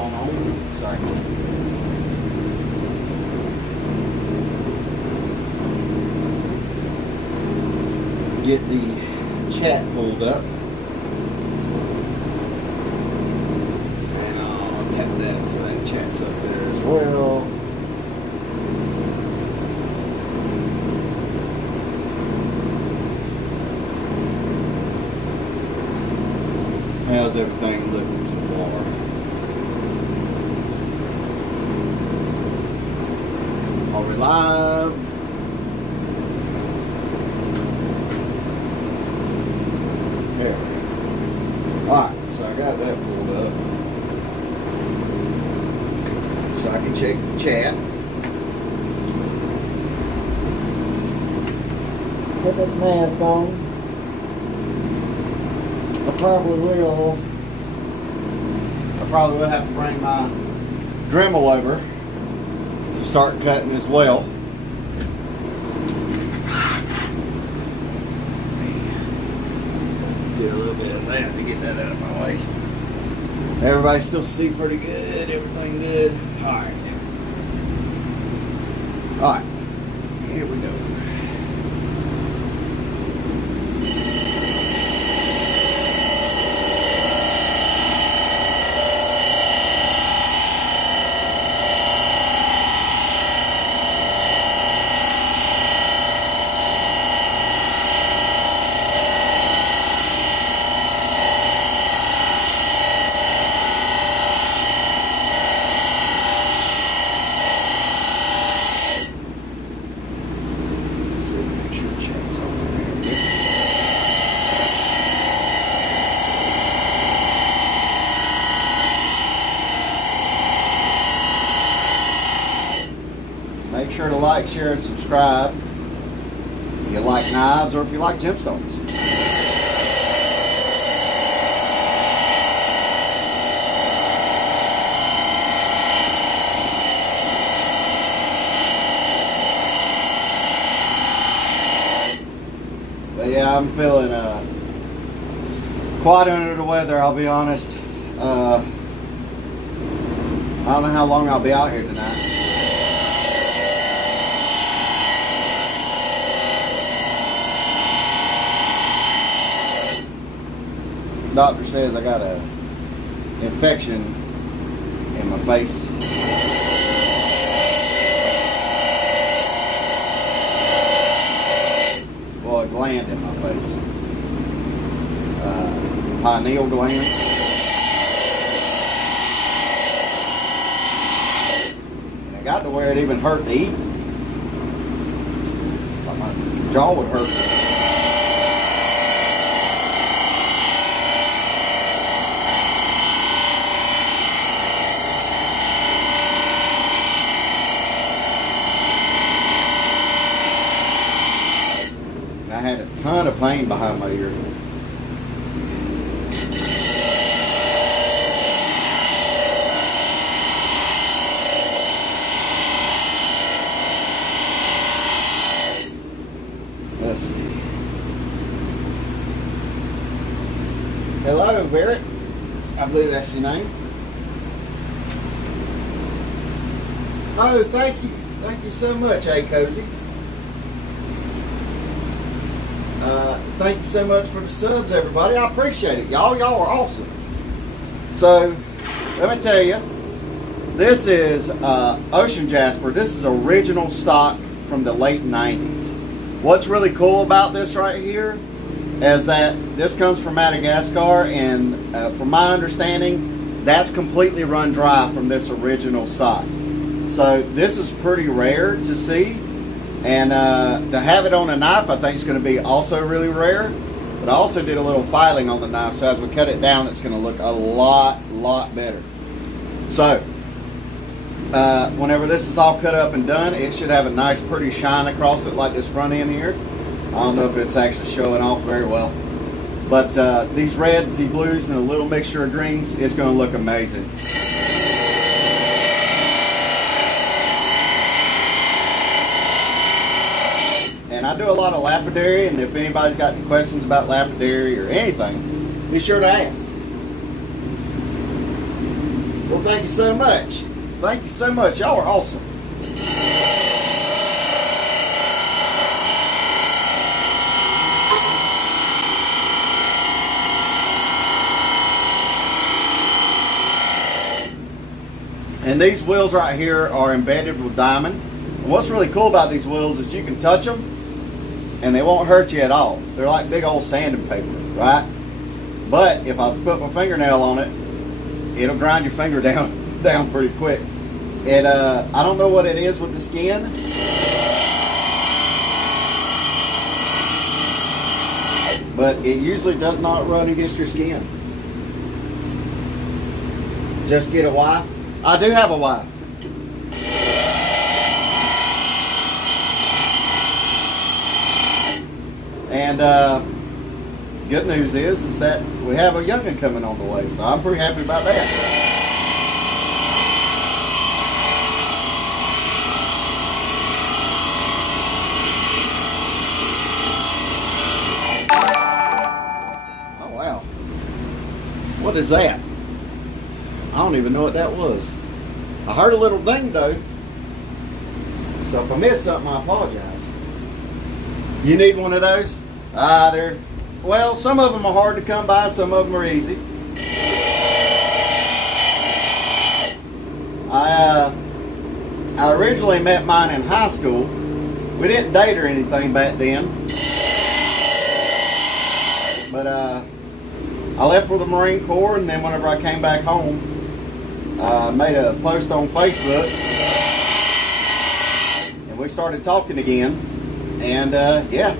going on. Sorry. Get the chat pulled up. And I'll tap that so that chat's up there as well. How's everything looking so far? Are we live? There. Alright, so I got that pulled up. So I can check the chat. Put this mask on. I probably will have to bring my Dremel over to start cutting this well. Do a little bit of that to get that out of my way. Everybody still see pretty good, everything good. Alright. Alright. Here we go. Make sure to like, share, and subscribe if you like knives or if you like gemstones. But yeah, I'm feeling quite under the weather, I'll be honest. I don't know how long I'll be out here tonight. Doctor says I got an infection in my face. Well, a gland in my face. Pineal gland. And it got to where it even hurt to eat. Like my jaw would hurt. I had a ton of pain behind my ear. Let's see. Hello, Barrett. I believe that's your name. Oh, thank you. Thank you so much, A Cozy. Thank you so much for the subs, everybody. I appreciate it. Y'all are awesome. So, let me tell you, this is ocean jasper. This is original stock from the late 90s. What's really cool about this right here is that this comes from Madagascar, and from my understanding, that's completely run dry from this original stock. So, this is pretty rare to see. And to have it on a knife, I think is going to be also really rare. But I also did a little filing on the knife, so as we cut it down, it's going to look a lot better. So, whenever this is all cut up and done, it should have a nice pretty shine across it like this front end here. I don't know if it's actually showing off very well. But these reds, these blues, and a little mixture of greens, it's going to look amazing. And I do a lot of lapidary, and if anybody's got any questions about lapidary or anything, be sure to ask. Well, thank you so much. Thank you so much. Y'all are awesome. And these wheels right here are embedded with diamond. And what's really cool about these wheels is you can touch them and they won't hurt you at all. They're like big old sanding paper, right? But if I was to put my fingernail on it, it'll grind your finger down pretty quick. And I don't know what it is with the skin. But it usually does not run against your skin. Just get a wife. I do have a wife. And good news is that we have a young'un coming on the way, so I'm pretty happy about that. Oh wow. What is that? I don't even know what that was. I heard a little ding though. So if I missed something, I apologize. You need one of those? Well, some of them are hard to come by, some of them are easy. I originally met mine in high school. We didn't date or anything back then. But I left for the Marine Corps, and then whenever I came back home, I made a post on Facebook, and we started talking again. And yeah,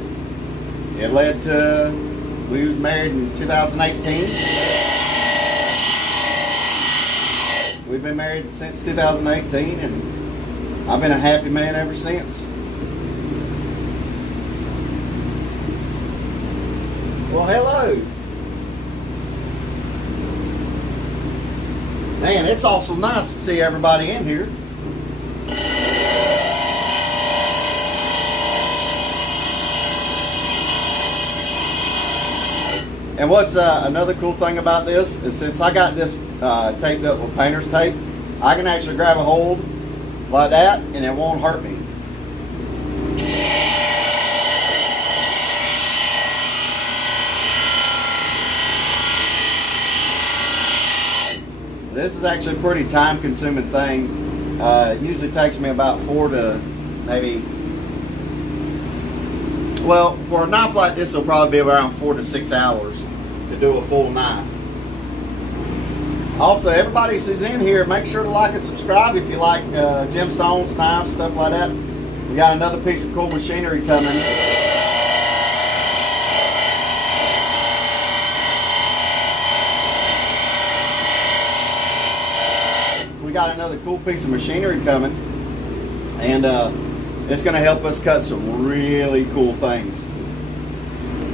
it led to, we were married in 2018. We've been married since 2018, and I've been a happy man ever since. Well, hello. Man, it's awful nice to see everybody in here. And what's another cool thing about this is, since I got this taped up with painter's tape, I can actually grab a hold like that and it won't hurt me. This is actually a pretty time consuming thing. It usually takes me about 4 to maybe, well, for a knife like this it'll probably be around 4 to 6 hours to do a full knife. Also, everybody who's in here, make sure to like and subscribe if you like gemstones, knives, stuff like that. We got another piece of cool machinery coming. We got another cool piece of machinery coming, and it's going to help us cut some really cool things.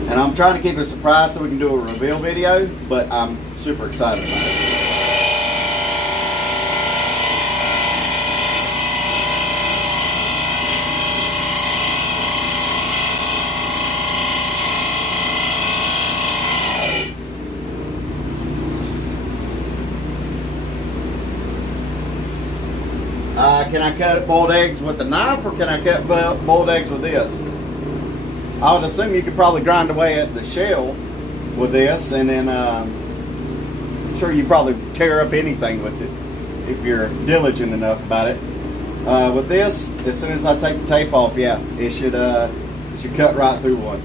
And I'm trying to keep it a surprise so we can do a reveal video, but I'm super excited about it. Can I cut boiled eggs with the knife, or can I cut boiled eggs with this? I would assume you could probably grind away at the shell with this, and then I'm sure you probably tear up anything with it if you're diligent enough about it. With this, as soon as I take the tape off, yeah, it should cut right through one.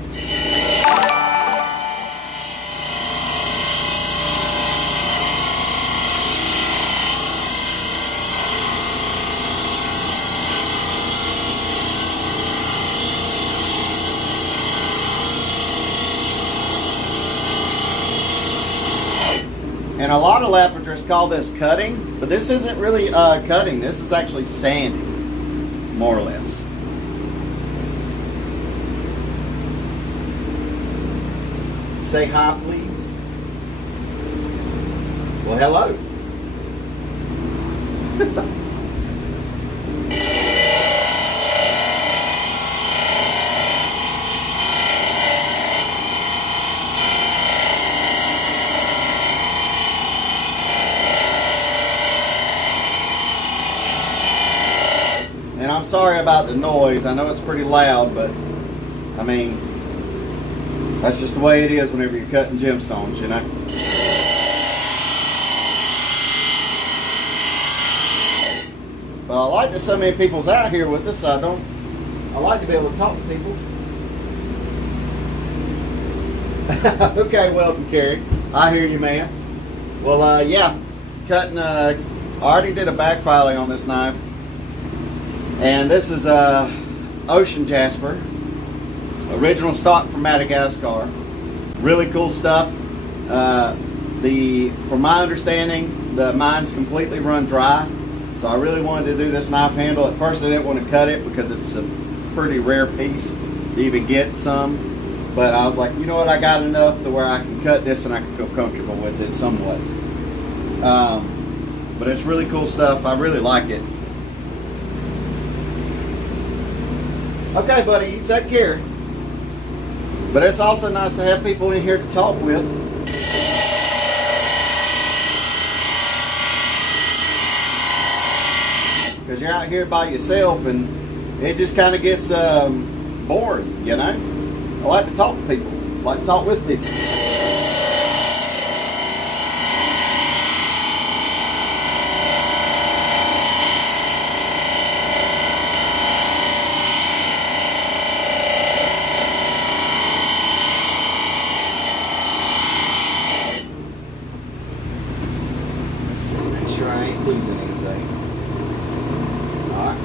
And a lot of lapidarists call this cutting, but this isn't really cutting. This is actually sanding, more or less. Say hi, please. Well, hello. I'm sorry about the noise. I know it's pretty loud, but I mean, that's just the way it is whenever you're cutting gemstones, you know. But I like that so many people's out here with us. I like to be able to talk to people. Okay, welcome, Carrie. I hear you, man. Well, yeah, cutting. I already did a back filing on this knife, and this is ocean jasper, original stock from Madagascar. Really cool stuff. From my understanding, the mine's completely run dry, so I really wanted to do this knife handle. At first, I didn't want to cut it because it's a pretty rare piece to even get some. But I was like, you know what, I got enough to where I can cut this and I can feel comfortable with it somewhat. But it's really cool stuff. I really like it. Okay, buddy, you take care. But it's also nice to have people in here to talk with. Because you're out here by yourself and it just kind of gets boring, you know? I like to talk to people. I like to talk with people. Let's see, make sure I ain't losing anything. All right.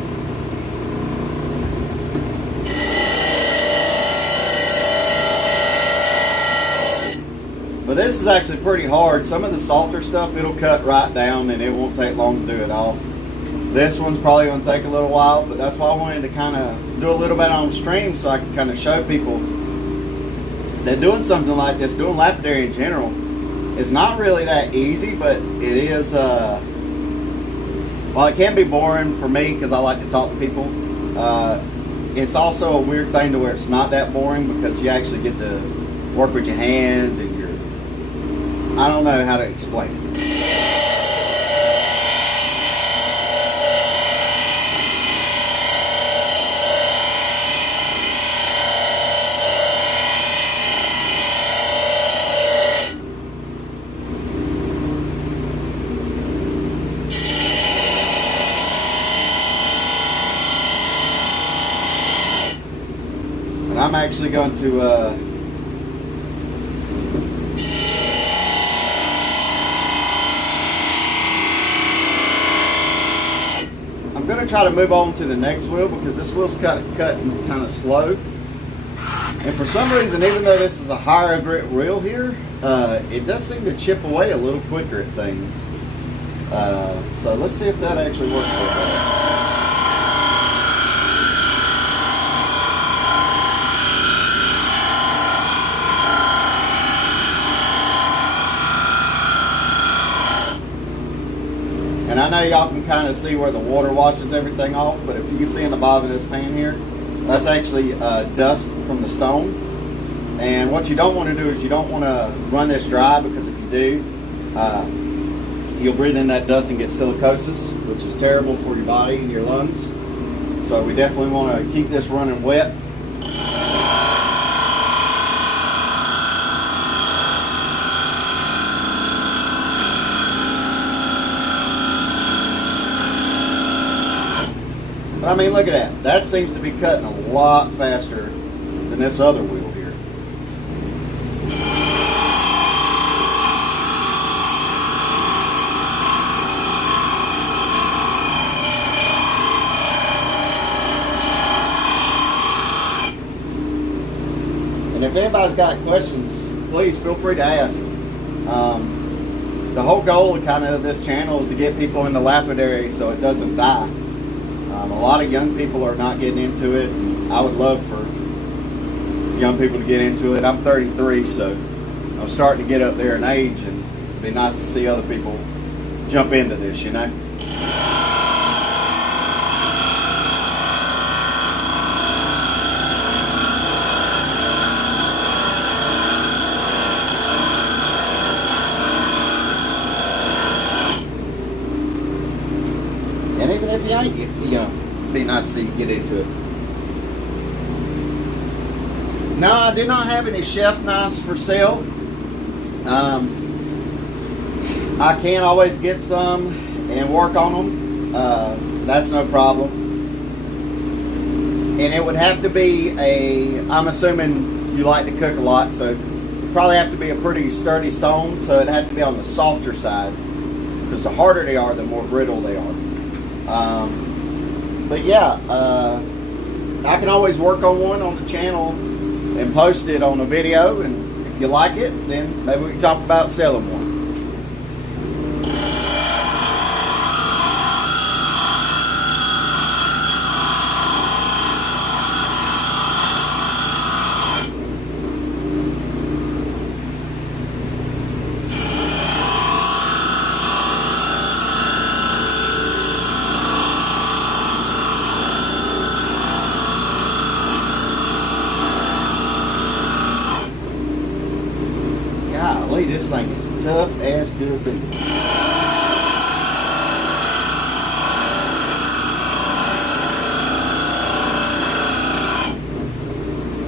But this is actually pretty hard. Some of the softer stuff, it'll cut right down and it won't take long to do it all. This one's probably going to take a little while, but that's why I wanted to kind of do a little bit on stream so I can kind of show people that doing something like this, doing lapidary in general, is not really that easy, but it is, well, it can be boring for me because I like to talk to people. It's also a weird thing to where it's not that boring because you actually get to work with your hands and I don't know how to explain it. And I'm actually going to I'm going to try to move on to the next wheel because this wheel's cutting kind of slow. And for some reason, even though this is a higher grit wheel here, it does seem to chip away a little quicker at things. So let's see if that actually works for us. And I know y'all can kind of see where the water washes everything off, but if you can see in the bottom of this pan here, that's actually dust from the stone. And what you don't want to do is you don't want to run this dry because if you do, you'll breathe in that dust and get silicosis, which is terrible for your body and your lungs. So we definitely want to keep this running wet. But I mean, look at that. That seems to be cutting a lot faster than this other wheel here. And if anybody's got questions, please feel free to ask. The whole goal kind of this channel is to get people into lapidary so it doesn't die. A lot of young people are not getting into it. And I would love for young people to get into it. I'm 33, so I'm starting to get up there in age, and it'd be nice to see other people jump into this, you know? And even if you ain't, be nice to see you get into it. No, I do not have any chef knives for sale. I can always get some and work on them. That's no problem. And it would have to be I'm assuming you like to cook a lot, so it'd probably have to be a pretty sturdy stone, so it'd have to be on the softer side, because the harder they are, the more brittle they are. But yeah, I can always work on one on the channel and post it on a video, and if you like it, then maybe we can talk about selling one. Golly, this thing is tough as could be.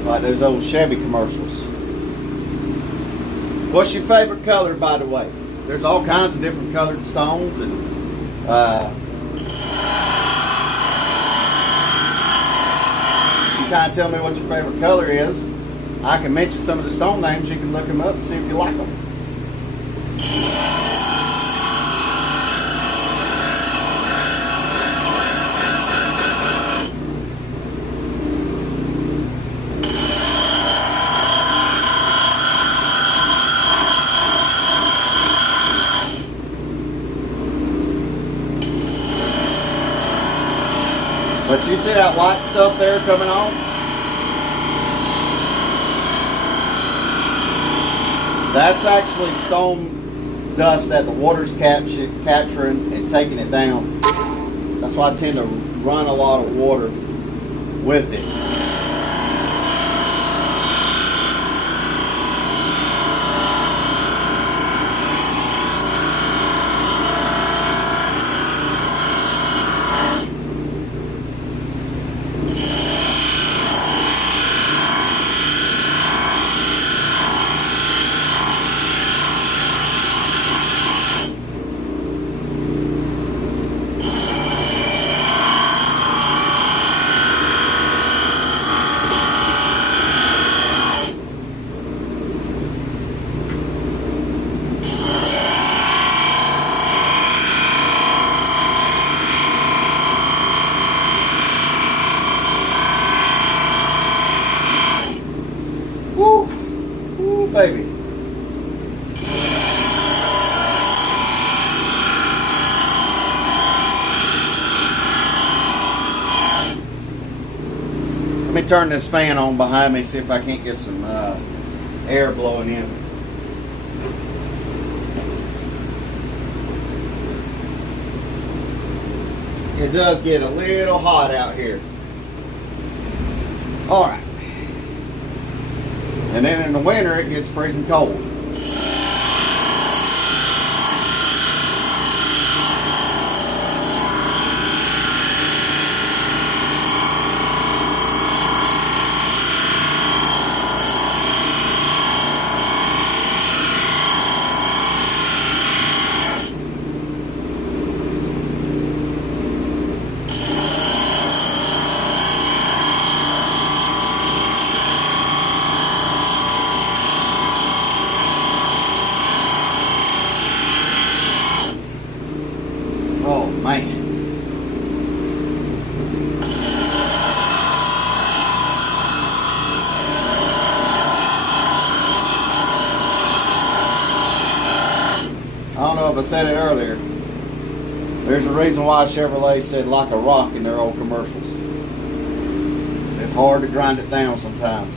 Like those old Chevy commercials. What's your favorite color, by the way? There's all kinds of different colored stones, and you kind of tell me what your favorite color is. I can mention some of the stone names. You can look them up and see if you like them. But you see that white stuff there coming on? That's actually stone dust that the water's capturing and taking it down. That's why I tend to run a lot of water with it. Woo! Woo, baby. Let me turn this fan on behind me, see if I can't get some air blowing in. It does get a little hot out here. All right. And then in the winter, it gets freezing cold. Oh, man. I don't know if I said it earlier. There's a reason why Chevrolet said like a rock in their old commercials. It's hard to grind it down sometimes.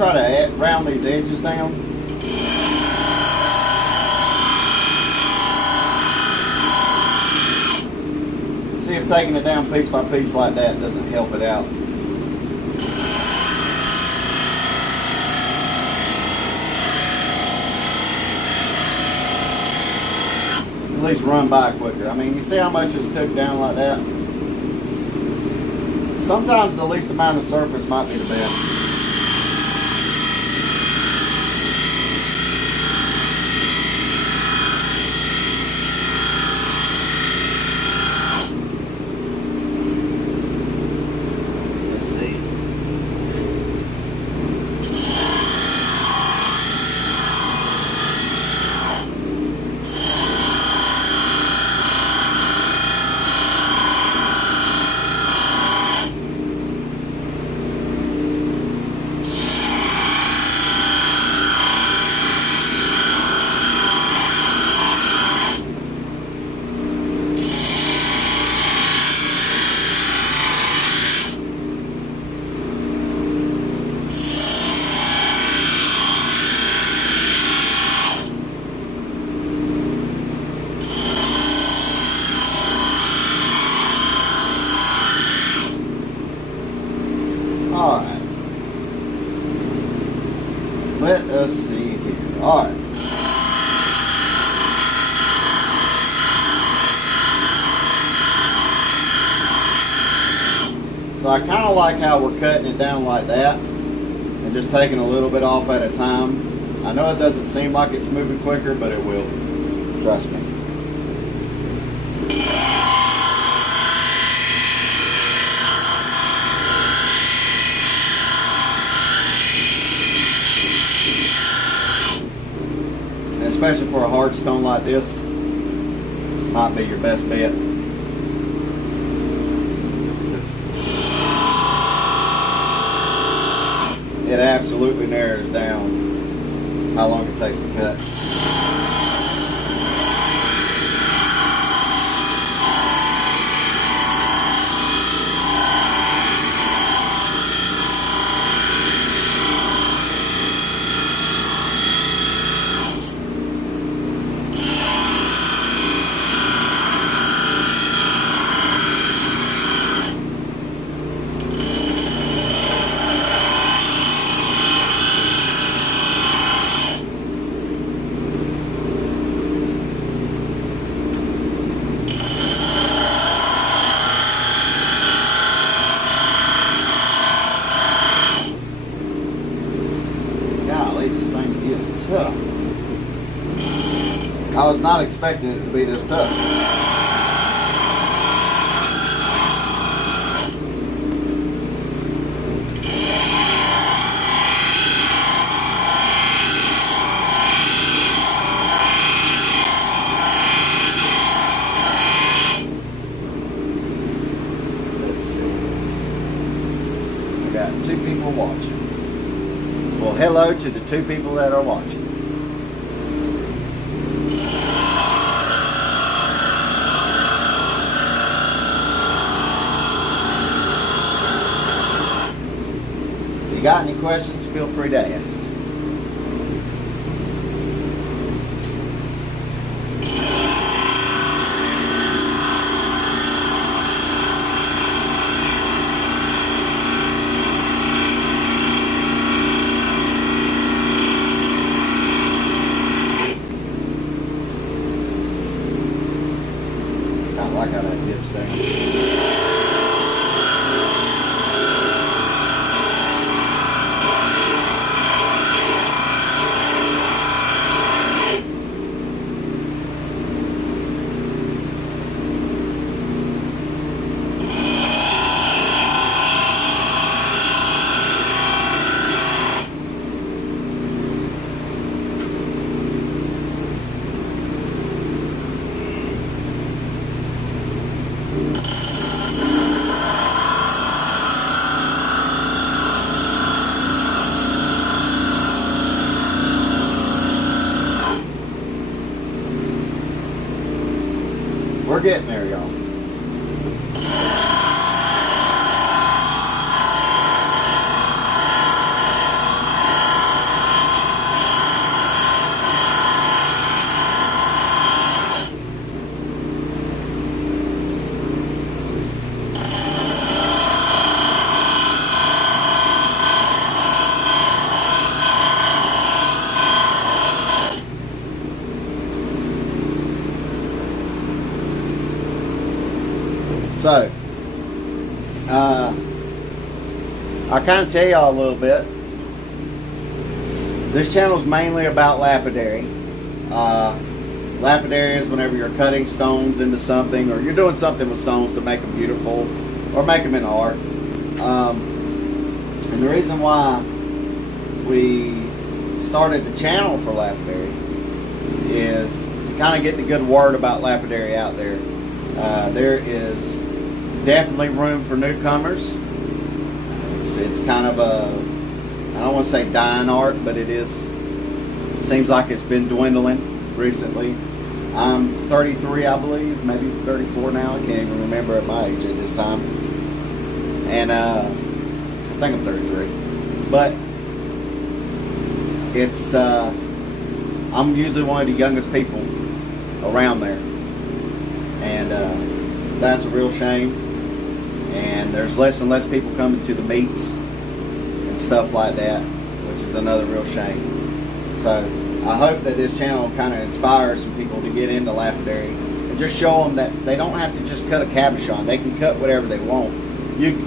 try to round these edges down. See if taking it down piece by piece like that doesn't help it out. At least run by quicker. I mean, you see how much it's took down like that? Sometimes the least amount of surface might be the best. Alright. Let us see here. Alright. So I kind of like how we're cutting it down like that and just taking a little bit off at a time. I know it doesn't seem like it's moving quicker, but it will. Trust me. Especially for a hard stone like this, might be your best bet. It absolutely narrows down how long it takes to cut. Tough. I was not expecting it to be this tough. Let's see. I got 2 people watching. Well, hello to the 2 people that are watching. If you got any questions, feel free to ask. I like how that dips down. We're getting there, y'all. I'll kind of tell y'all a little bit. This channel is mainly about lapidary. Lapidary is whenever you're cutting stones into something, or you're doing something with stones to make them beautiful, or make them in art. And the reason why we started the channel for lapidary is to kind of get the good word about lapidary out there. There is definitely room for newcomers. It's kind of a, I don't want to say dying art, but it seems like it's been dwindling recently. I'm 33, I believe, maybe 34 now. I can't even remember at my age at this time. And I think I'm 33. But it's, I'm usually one of the youngest people around there. And that's a real shame. And there's less and less people coming to the meets and stuff like that, which is another real shame. So I hope that this channel kind of inspires some people to get into lapidary and just show them that they don't have to just cut a cabochon. They can cut whatever they want.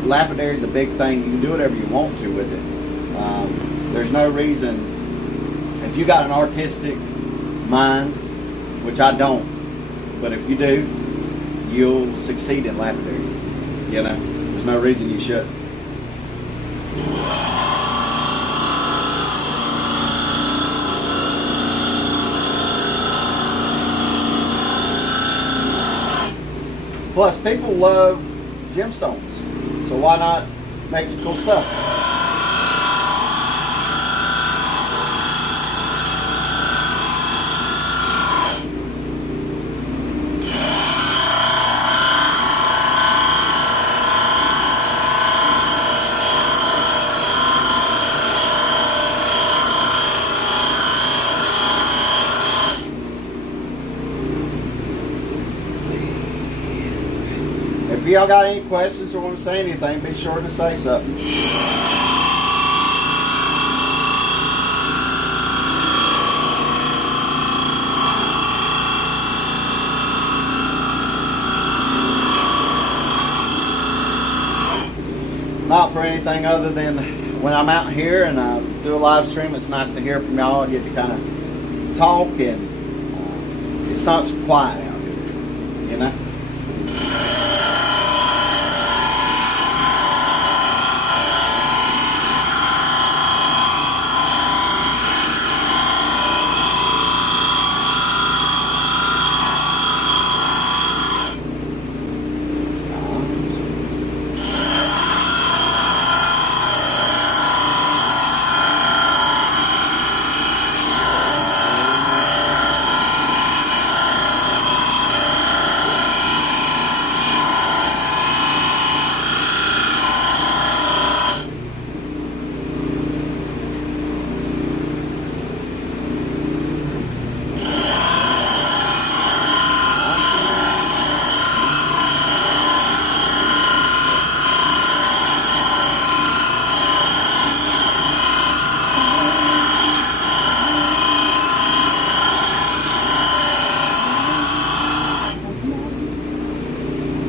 Lapidary is a big thing. You can do whatever you want to with it. There's no reason, if you got an artistic mind, which I don't, but if you do, you'll succeed in lapidary. You know, there's no reason you shouldn't. Plus, people love gemstones, so why not make some cool stuff? If y'all got any questions or want to say anything, be sure to say something. Not for anything other than when I'm out here and I do a live stream, it's nice to hear from y'all. I get to kind of talk, and it's not so quiet out here, you know?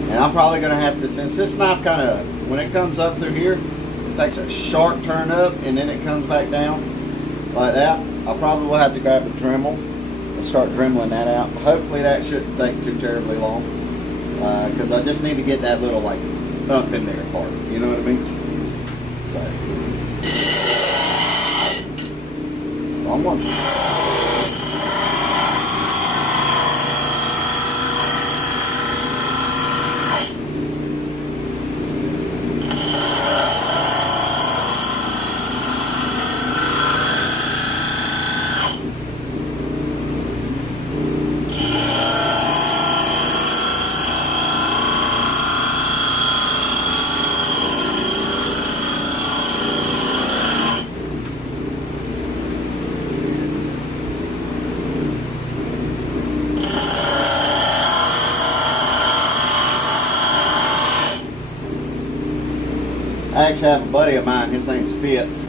And I'm probably going to have to, since this knife kind of, when it comes up through here, it takes a sharp turn up and then it comes back down like that. I probably will have to grab a Dremel and start dremeling that out. Hopefully that shouldn't take too terribly long, because I just need to get that little like up in there part. You know what I mean? So wrong one. I actually have a buddy of mine, his name's Fitz,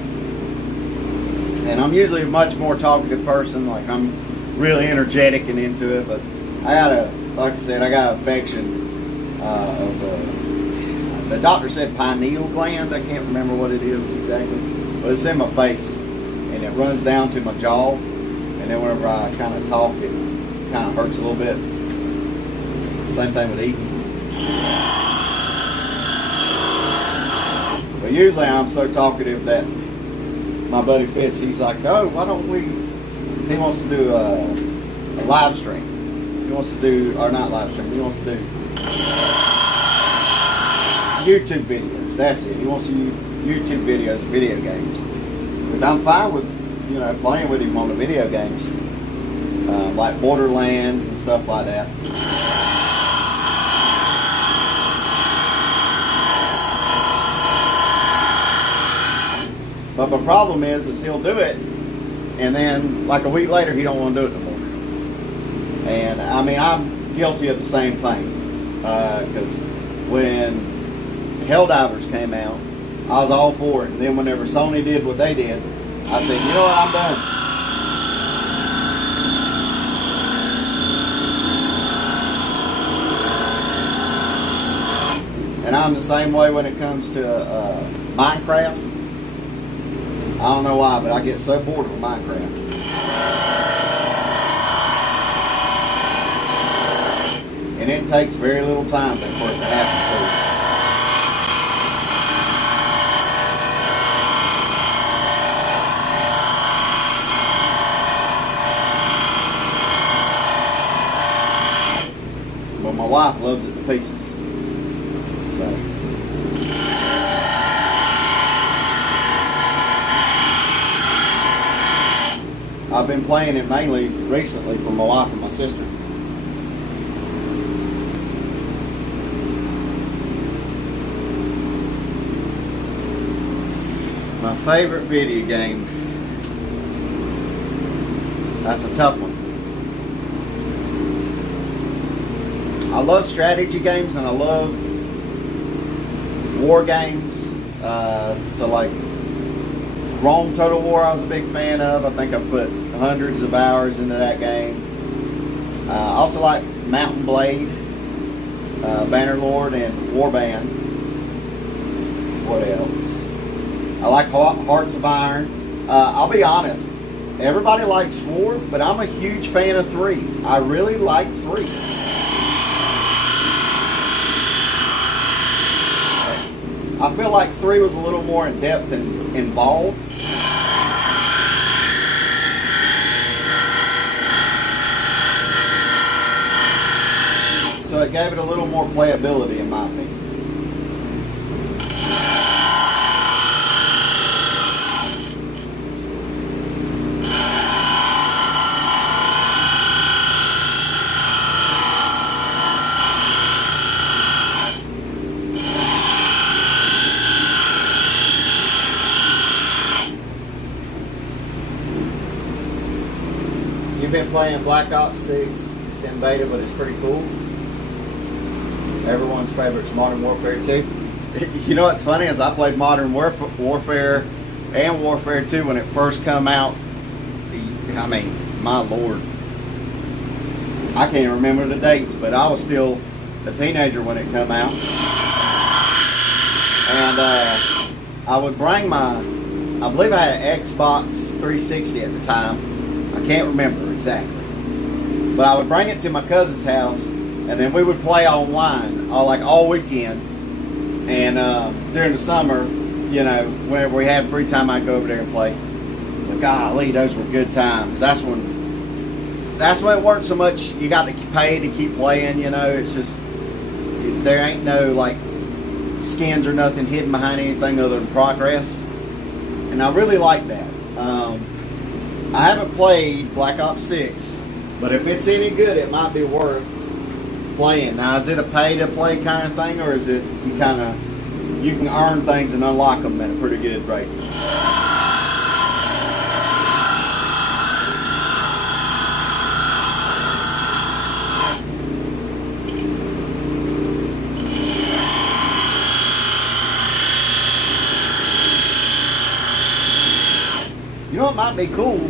and I'm usually a much more talkative person, like I'm really energetic and into it, but I got a, like I said, I got an affection of the doctor said pineal gland. I can't remember what it is exactly, but it's in my face, and it runs down to my jaw. And then whenever I kind of talk, it kind of hurts a little bit. Same thing with eating. But usually I'm so talkative that my buddy Fitz, he's like, oh, why don't we, he wants to do a live stream. He wants to do, or not live stream, he wants to do YouTube videos. That's it. He wants to do YouTube videos of video games. But I'm fine with, you know, playing with him on the video games. Like Borderlands and stuff like that. But the problem is he'll do it, and then like a week later he don't want to do it no more. And I mean, I'm guilty of the same thing, because when Helldivers came out, I was all for it. And then whenever Sony did what they did, I said, you know what, I'm done. And I'm the same way when it comes to Minecraft. I don't know why, but I get so bored with Minecraft. And it takes very little time for it to happen. But my wife loves it to pieces. So. I've been playing it mainly recently for my wife and my sister. My favorite video game. That's a tough one. I love strategy games and I love war games. So like Rome Total War I was a big fan of. I think I put hundreds of hours into that game. I also like Mountain Blade, Bannerlord, and Warband. What else? I like Hearts of Iron. I'll be honest, everybody likes 4, but I'm a huge fan of 3. I really like 3. I feel like 3 was a little more in depth and involved. So it gave it a little more playability in my opinion. You've been playing Black Ops 6. It's in beta, but it's pretty cool. Everyone's favorite is Modern Warfare 2. You know what's funny is I played Modern Warfare and Warfare 2 when it first come out. I mean, my lord. I can't remember the dates, but I was still a teenager when it come out. And I would bring I believe I had an Xbox 360 at the time. I can't remember exactly. But I would bring it to my cousin's house, and then we would play online all weekend. And during the summer, you know, whenever we had free time, I'd go over there and play. But golly, those were good times. That's when it weren't so much you got to pay to keep playing, you know. It's just, there ain't no like skins or nothing hidden behind anything other than progress. And I really like that. I haven't played Black Ops 6, but if it's any good, it might be worth playing. Now, is it a pay-to-play kind of thing, or is it you can earn things and unlock them at a pretty good rate? You know, it might be cool.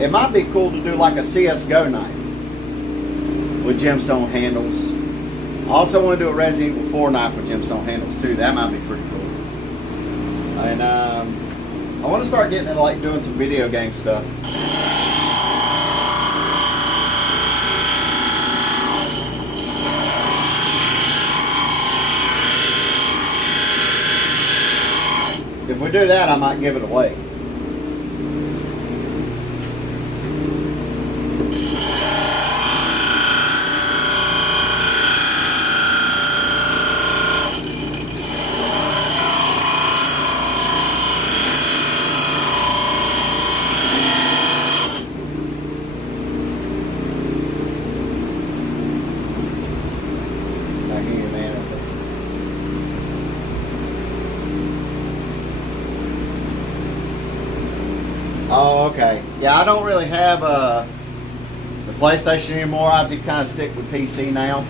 It might be cool to do like a CSGO night with gemstone handles. I also want to do a Resident Evil 4 knife with gemstone handles too. That might be pretty cool. And I want to start getting into like doing some video game stuff. If we do that, I might give it away. Oh, okay. Yeah, I don't really have the PlayStation anymore. I just kind of stick with PC now.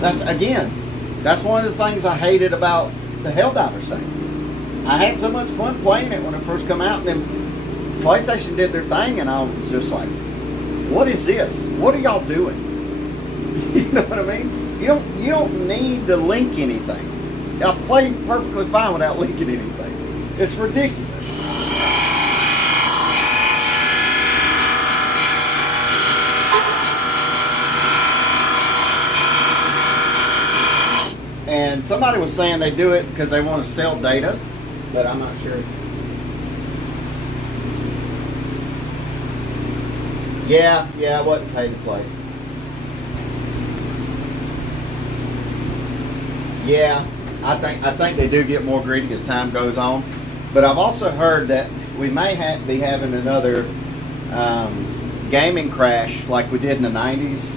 That's one of the things I hated about the Helldivers thing. I had so much fun playing it when it first came out, and then PlayStation did their thing, and I was just like, "What is this? What are y'all doing?" You know what I mean? You don't need to link anything. I played perfectly fine without linking anything. It's ridiculous. And somebody was saying they do it because they want to sell data, but I'm not sure. Yeah, it wasn't pay to play. Yeah. I think they do get more greedy as time goes on, but I've also heard that we may be having another gaming crash like we did in the 90s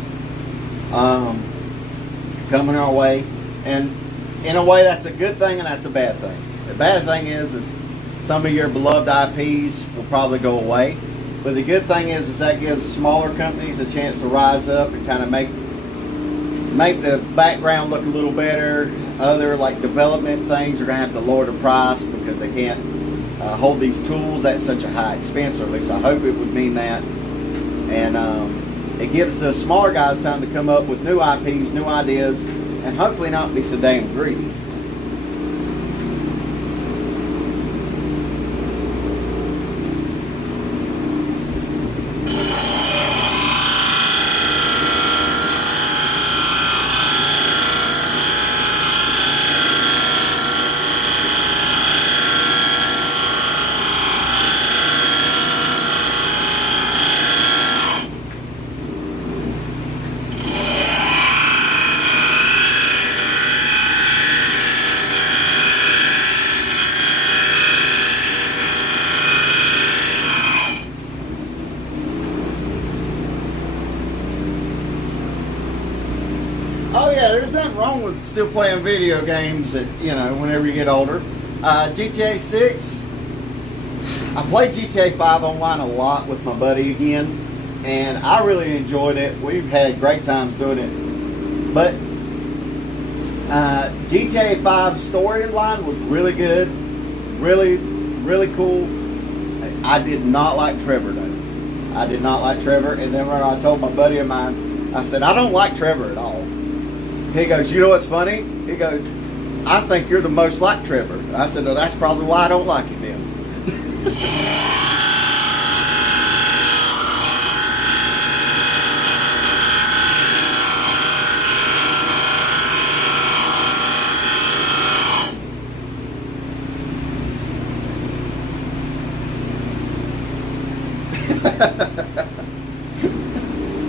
coming our way, and in a way that's a good thing and that's a bad thing. The bad thing is some of your beloved IPs will probably go away, but the good thing is that gives smaller companies a chance to rise up and kind of make the background look a little better. Other like development things are going to have to lower the price because they can't hold these tools at such a high expense, or at least I hope it would mean that. And it gives the smaller guys time to come up with new IPs, new ideas, and hopefully not be so damn greedy. Oh yeah, there's nothing wrong with still playing video games whenever you get older. GTA 6, I played GTA 5 online a lot with my buddy again, and I really enjoyed it. We've had great times doing it. But GTA 5 storyline was really good, really, really cool. I did not like Trevor though. I did not like Trevor, and then when I told my buddy of mine, I said, I don't like Trevor at all. He goes, you know what's funny? He goes, I think you're the most like Trevor. I said, well, that's probably why I don't like him then.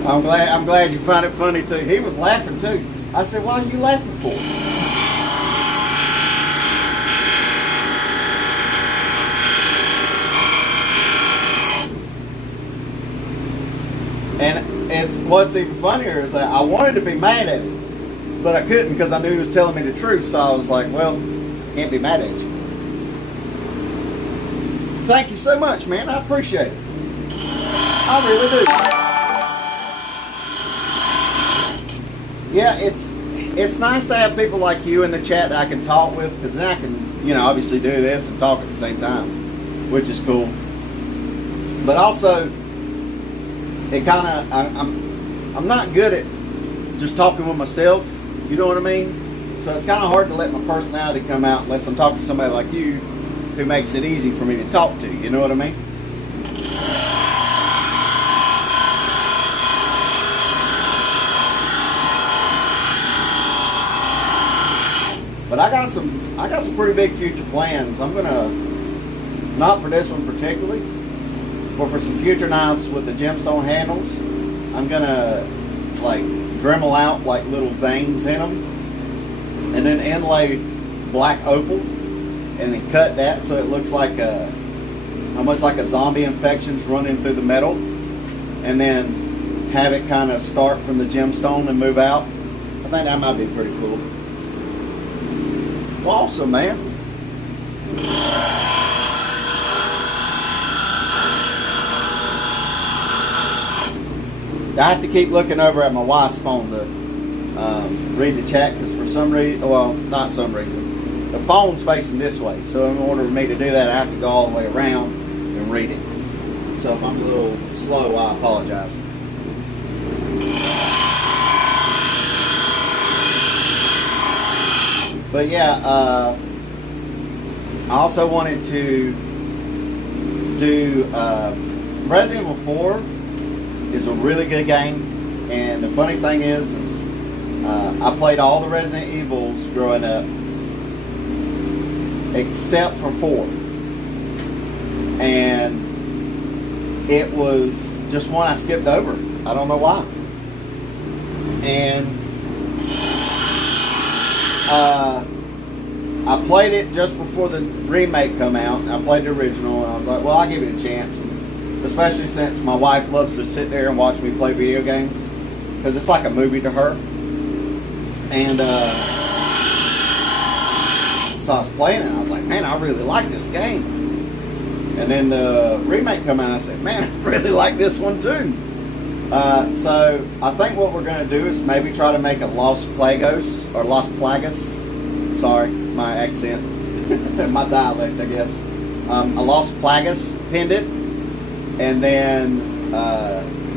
I'm glad you find it funny too. He was laughing too. I said, "Why are you laughing for?" And it's what's even funnier is that I wanted to be mad at him, but I couldn't because I knew he was telling me the truth. So I was like, "Well, can't be mad at you." Thank you so much, man. I appreciate it. I really do. Yeah, it's nice to have people like you in the chat that I can talk with, because then I can, obviously do this and talk at the same time, which is cool. But also, it kind of, I'm not good at just talking with myself, you know what I mean? So it's kind of hard to let my personality come out unless I'm talking to somebody like you who makes it easy for me to talk to, you know what I mean? But I got some pretty big future plans. I'm gonna, not for this one particularly, but for some future knives with the gemstone handles, I'm gonna like Dremel out like little veins in them, and then inlay black opal, and then cut that so it looks like almost like a zombie infection's running through the metal, and then have it kind of start from the gemstone and move out. I think that might be pretty cool. Awesome, man. I have to keep looking over at my wife's phone to read the chat because for some reason, well, not some reason, the phone's facing this way. So in order for me to do that, I have to go all the way around and read it. So if I'm a little slow, I apologize. But yeah, I also wanted to do Resident Evil 4 is a really good game, and the funny thing is I played all the Resident Evils growing up except for 4, and it was just one I skipped over. I don't know why. And I played it just before the remake come out. I played the original, and I was like, well, I'll give it a chance. And especially since my wife loves to sit there and watch me play video games, because it's like a movie to her. And so I was playing it, and I was like, man, I really like this game. And then the remake come out, and I said, man, I really like this one too. So I think what we're going to do is maybe try to make a Los Plagas, or Las Plagas. Sorry, my accent, my dialect, I guess. A Las Plagas pendant, and then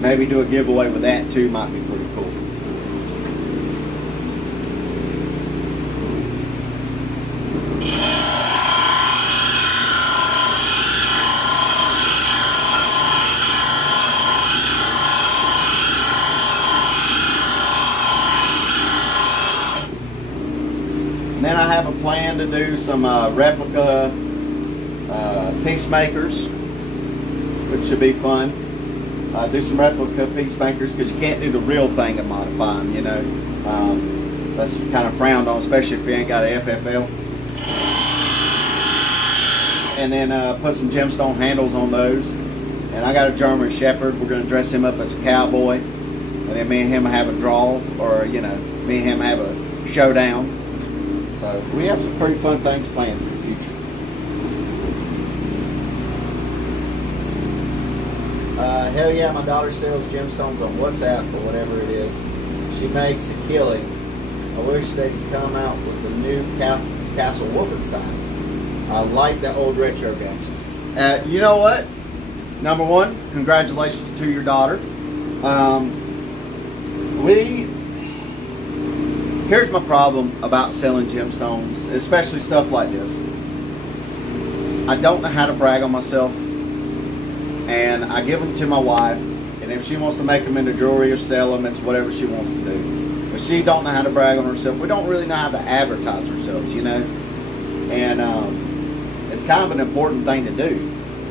maybe do a giveaway with that too. Might be pretty cool. Then I have a plan to do some replica peacemakers, which should be fun. Do some replica peacemakers because you can't do the real thing and modify them, you know. That's kind of frowned on, especially if you ain't got an FFL. And then put some gemstone handles on those. And I got a German Shepherd. We're going to dress him up as a cowboy. And then me and him have a draw, or, you know, me and him have a showdown. So we have some pretty fun things planned for the future. Hell yeah, my daughter sells gemstones on WhatsApp or whatever it is. She makes a killing. I wish they could come out with the new Castle Wolfenstein. I like the old retro games. You know what? Number one, congratulations to your daughter. Here's my problem about selling gemstones, especially stuff like this. I don't know how to brag on myself, and I give them to my wife, and if she wants to make them into jewelry or sell them, it's whatever she wants to do. But she don't know how to brag on herself. We don't really know how to advertise ourselves, you know? And it's kind of an important thing to do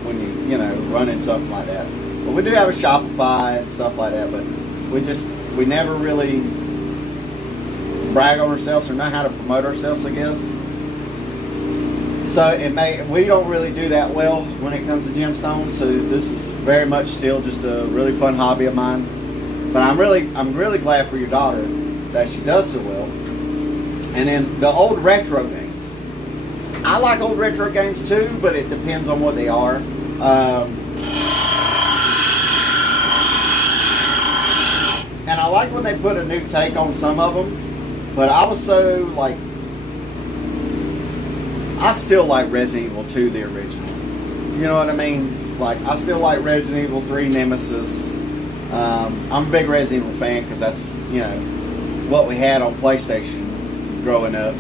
when you know, running something like that. But we do have a Shopify and stuff like that, but we never really brag on ourselves or know how to promote ourselves, I guess. So we don't really do that well when it comes to gemstones. So this is very much still just a really fun hobby of mine. But I'm really glad for your daughter that she does so well. And then the old retro games. I like old retro games too, but it depends on what they are. And I like when they put a new take on some of them. But I was so like, I still like Resident Evil 2, the original. You know what I mean? Like, I still like Resident Evil 3 Nemesis. I'm a big Resident Evil fan because that's, you know, what we had on PlayStation growing up.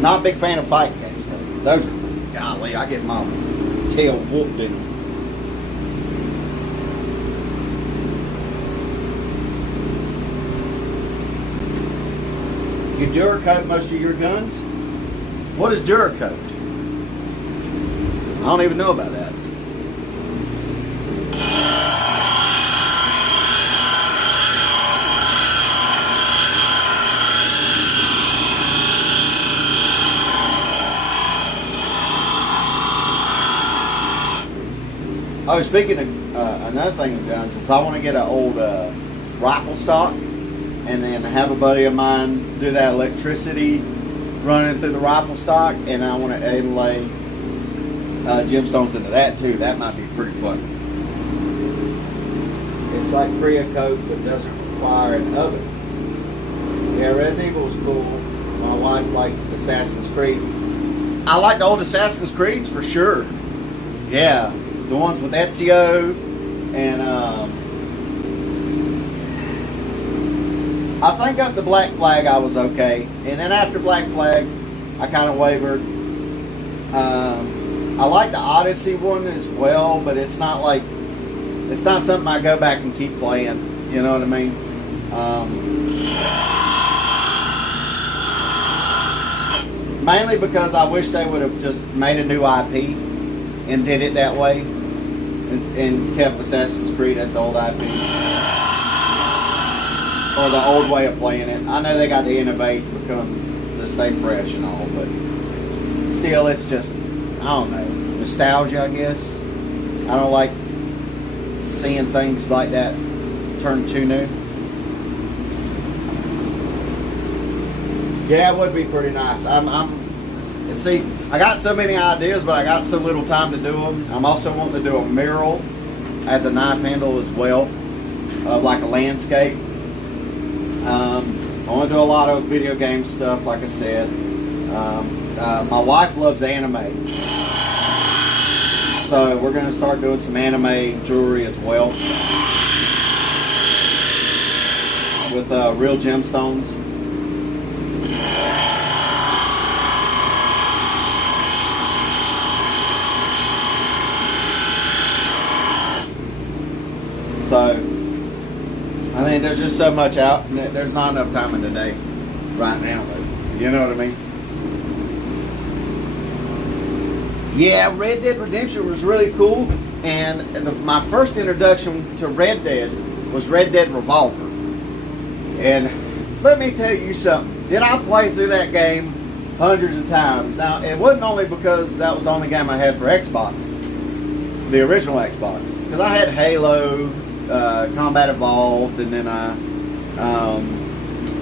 Not a big fan of fighting games though. Those are, golly, I get my tail whooped in them. You Duracoat most of your guns? What is Duracoat? I don't even know about that. Oh, speaking of another thing with guns is I want to get an old rifle stock and then have a buddy of mine do that electricity running through the rifle stock, and I want to inlay gemstones into that too. That might be pretty fun. It's like Creocoat, but doesn't require an oven. Yeah, Resident Evil is cool. My wife likes Assassin's Creed. I like the old Assassin's Creeds for sure. Yeah, the ones with Ezio and I think up to Black Flag I was okay, and then after Black Flag I kind of wavered. I like the Odyssey one as well, but it's not something I go back and keep playing. You know what I mean? Mainly because I wish they would have just made a new IP and did it that way, and kept Assassin's Creed as the old IP. Or the old way of playing it. I know they got to innovate to stay fresh and all, but still, it's just, I don't know, nostalgia, I guess. I don't like seeing things like that turn too new. Yeah, it would be pretty nice. See, I got so many ideas, but I got so little time to do them. I'm also wanting to do a mural as a knife handle as well, of like a landscape. I want to do a lot of video game stuff, like I said. My wife loves anime, so we're going to start doing some anime jewelry as well with real gemstones. So, I mean, there's just so much out, and there's not enough time in the day right now, though. You know what I mean? Yeah, Red Dead Redemption was really cool, and my first introduction to Red Dead was Red Dead Revolver. And let me tell you something. Did I play through that game hundreds of times? Now, it wasn't only because that was the only game I had for Xbox, the original Xbox, because I had Halo, Combat Evolved, and then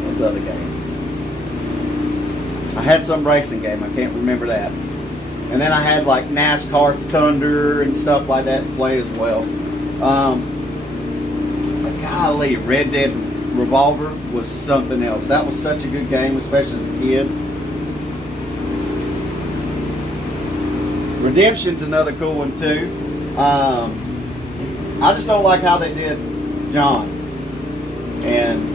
what's the other game? I had some racing game, I can't remember that. And then I had like NASCAR Thunder and stuff like that to play as well. But golly, Red Dead Revolver was something else. That was such a good game, especially as a kid. Redemption's another cool one too. I just don't like how they did John and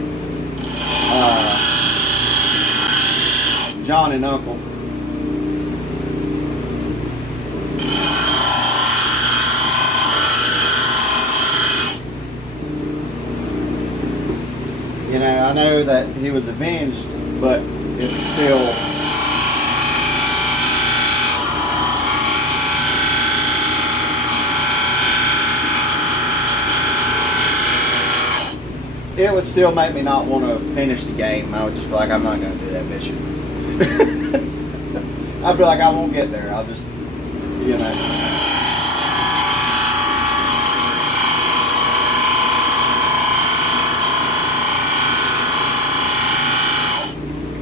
John and Uncle. You know, I know that he was avenged, but it's still... It would still make me not want to finish the game. I would just be like, I'm not going to do that mission. I'd be like, I won't get there. I'll just, you know.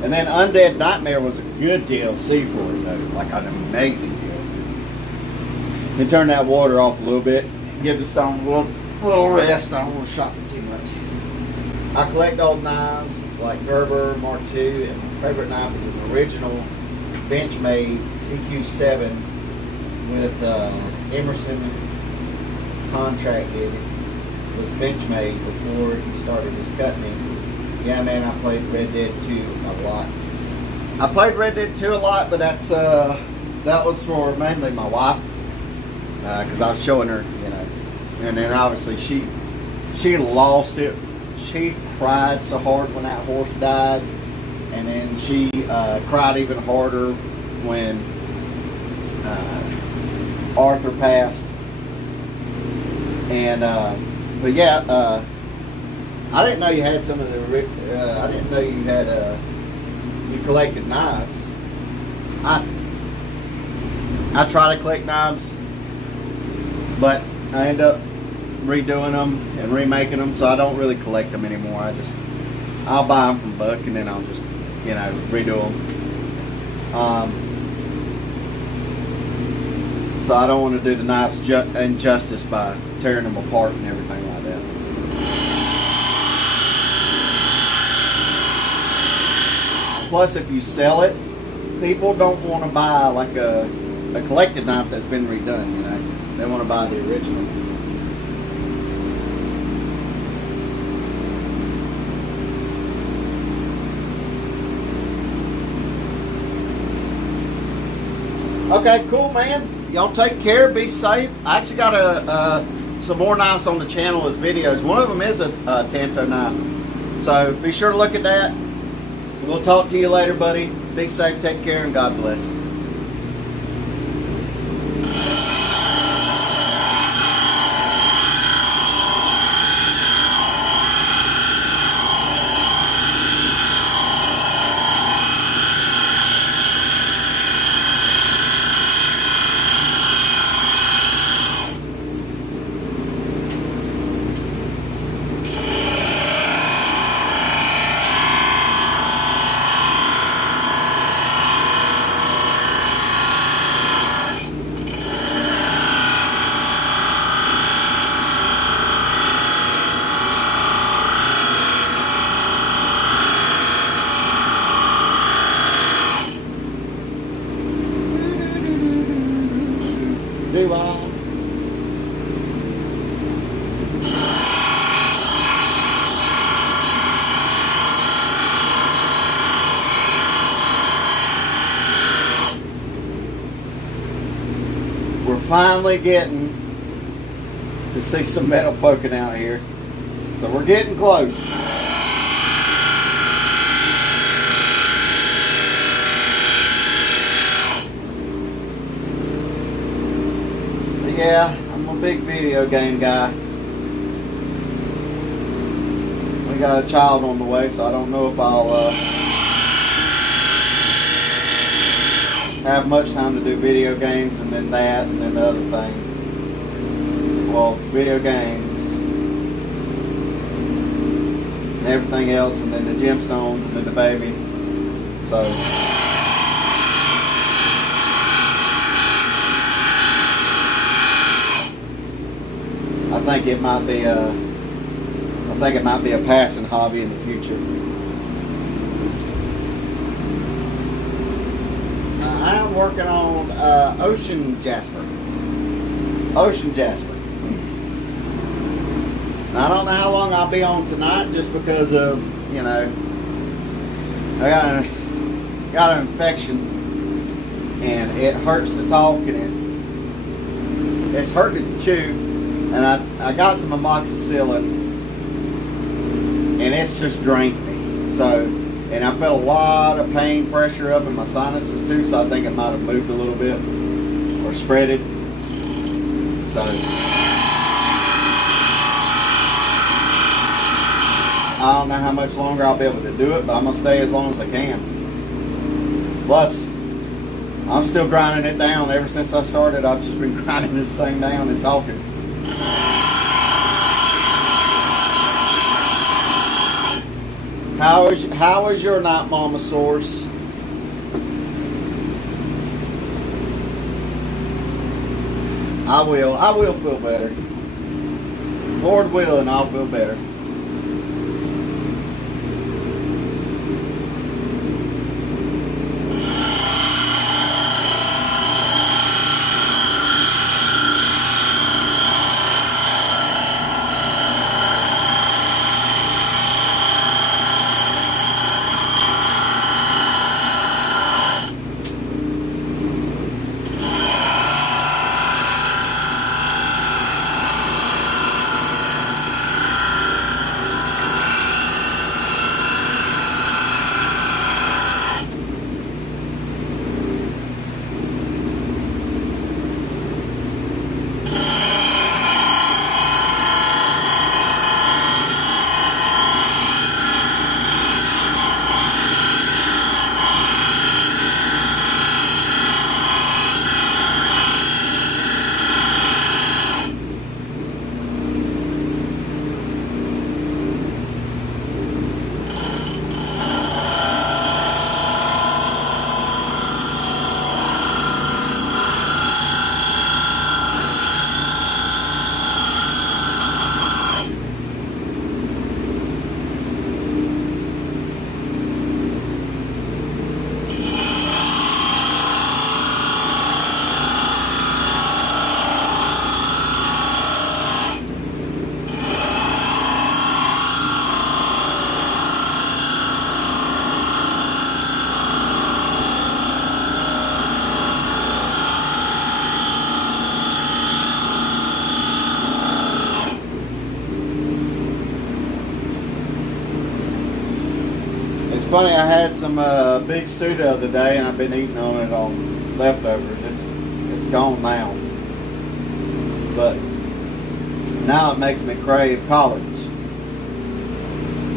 And then Undead Nightmare was a good DLC for it, though. Like an amazing DLC. You turn that water off a little bit, give the stone a little rest. I don't want to shock it too much. I collect old knives like Gerber Mark II, and my favorite knife is an original Benchmade CQ7 with Emerson contracted with Benchmade before he started his cutting. Yeah, man, I played Red Dead 2 a lot. I played Red Dead 2 a lot, but that was for mainly my wife, because I was showing her, you know, and then obviously she lost it. She cried so hard when that horse died, and then she cried even harder when Arthur passed. And but yeah, I didn't know you had some of the. I didn't know you had you collected knives. I try to collect knives, but I end up redoing them and remaking them, so I don't really collect them anymore. I'll buy them from Buck, and then I'll just, you know, redo them. So I don't want to do the knives injustice by tearing them apart and everything like that. Plus, if you sell it, people don't want to buy like a collected knife that's been redone, you know. They want to buy the original. Okay, cool, man. Y'all take care. Be safe. I actually got some more knives on the channel as videos. One of them is a Tanto knife. So be sure to look at that. We'll talk to you later, buddy. Be safe, take care, and God bless. Do I? We're finally getting to see some metal poking out here. So we're getting close. Yeah, I'm a big video game guy. We got a child on the way, so I don't know if I'll have much time to do video games, and then that, and then the other thing. Well, video games and everything else, and then the gemstones, and then the baby. So I think it might be a passing hobby in the future. I'm working on ocean jasper. Ocean jasper. Now, I don't know how long I'll be on tonight, just because of, you know, I got an infection, and it hurts to talk, and it's hurting to chew. And I got some amoxicillin, and it's just drained me. So, and I felt a lot of pain pressure up in my sinuses too, so I think it might have moved a little bit or spread it. So I don't know how much longer I'll be able to do it, but I'm going to stay as long as I can. Plus, I'm still grinding it down. Ever since I started, I've just been grinding this thing down and talking. How is your night, Mama Source? I will feel better. Lord willing, I'll feel better. funny, I had some beef stew the other day and I've been eating on it on leftovers. It's gone now. But now it makes me crave collards.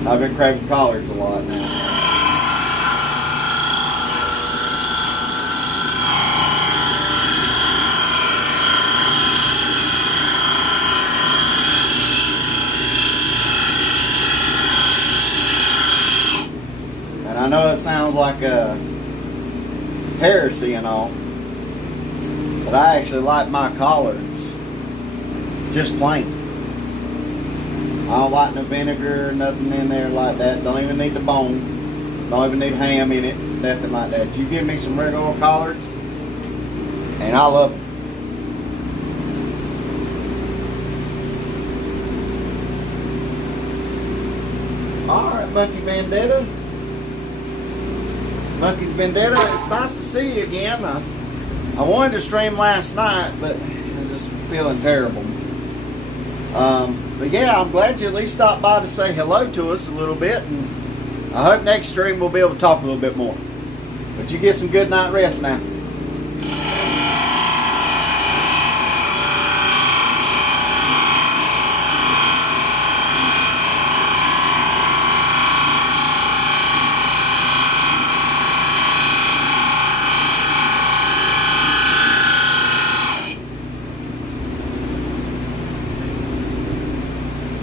I've been craving collards a lot now. I know it sounds like a heresy and all, but I actually like my collards just plain. I don't like no vinegar or nothing in there like that. Don't even need the bone. Don't even need ham in it. Nothing like that. You give me some regular collards, and I love them. Alright, Monkey Vendetta. Monkey's Vendetta, it's nice to see you again. I wanted to stream last night, but I'm just feeling terrible. But yeah, I'm glad you at least stopped by to say hello to us a little bit, and I hope next stream we'll be able to talk a little bit more. But you get some good night rest now.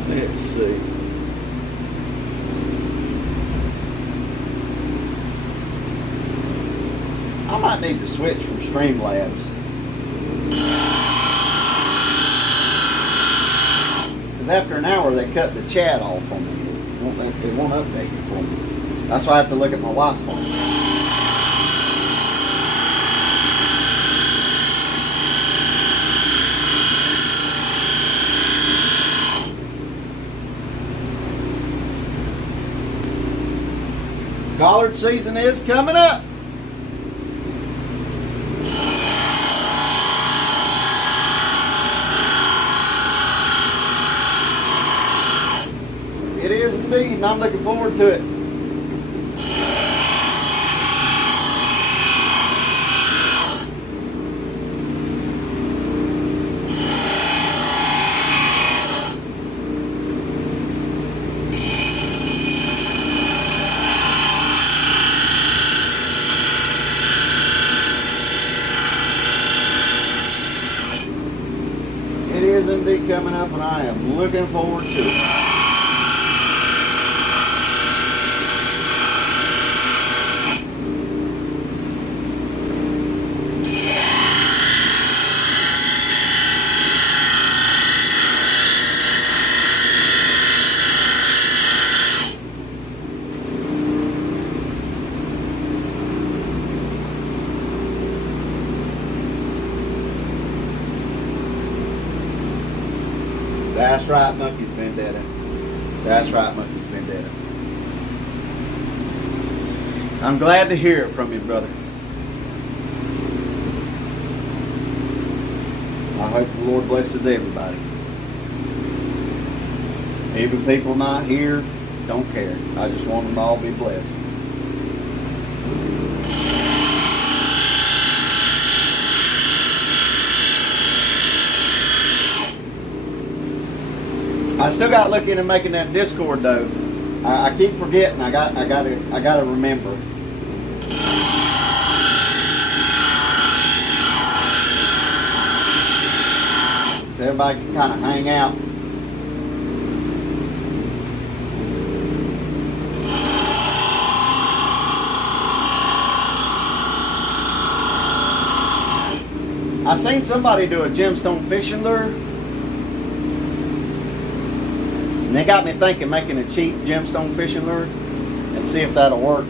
Let's see. I might need to switch from Streamlabs. Because after an hour they cut the chat off for me. It won't update it for me. That's why I have to look at my wife's phone. Collard season is coming up. It is indeed, and I'm looking forward to it. It is indeed coming up, and I am looking forward to it. That's right, Monkey's Vendetta. That's right, Monkey's Vendetta. I'm glad to hear it from you, brother. I hope the Lord blesses everybody. Even people not here, don't care. I just want them to all be blessed. I still got to look into making that Discord though. I keep forgetting. I gotta remember. So everybody can kind of hang out. I seen somebody do a gemstone fishing lure. And they got me thinking making a cheap gemstone fishing lure and see if that'll work.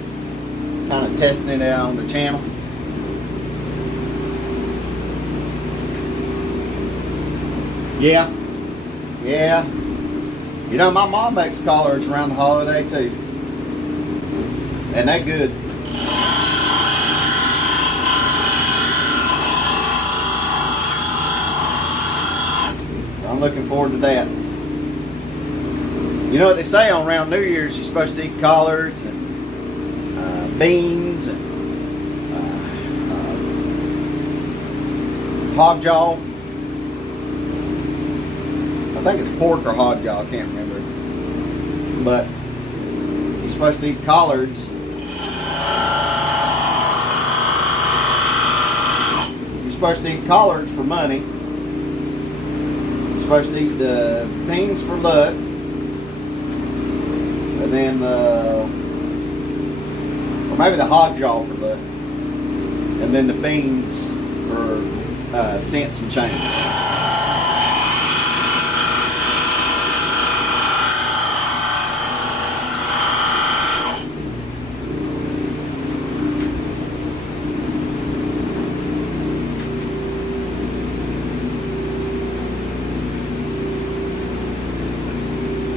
Kind of testing it out on the channel. Yeah. You know, my mom makes collards around the holiday too. And they're good. I'm looking forward to that. You know what they say on around New Year's, you're supposed to eat collards and beans and hog jaw. I think it's pork or hog jaw, I can't remember. But you're supposed to eat collards. You're supposed to eat collards for money. You're supposed to eat the beans for luck. And then or maybe the hog jaw for luck. And then the beans for cents and change.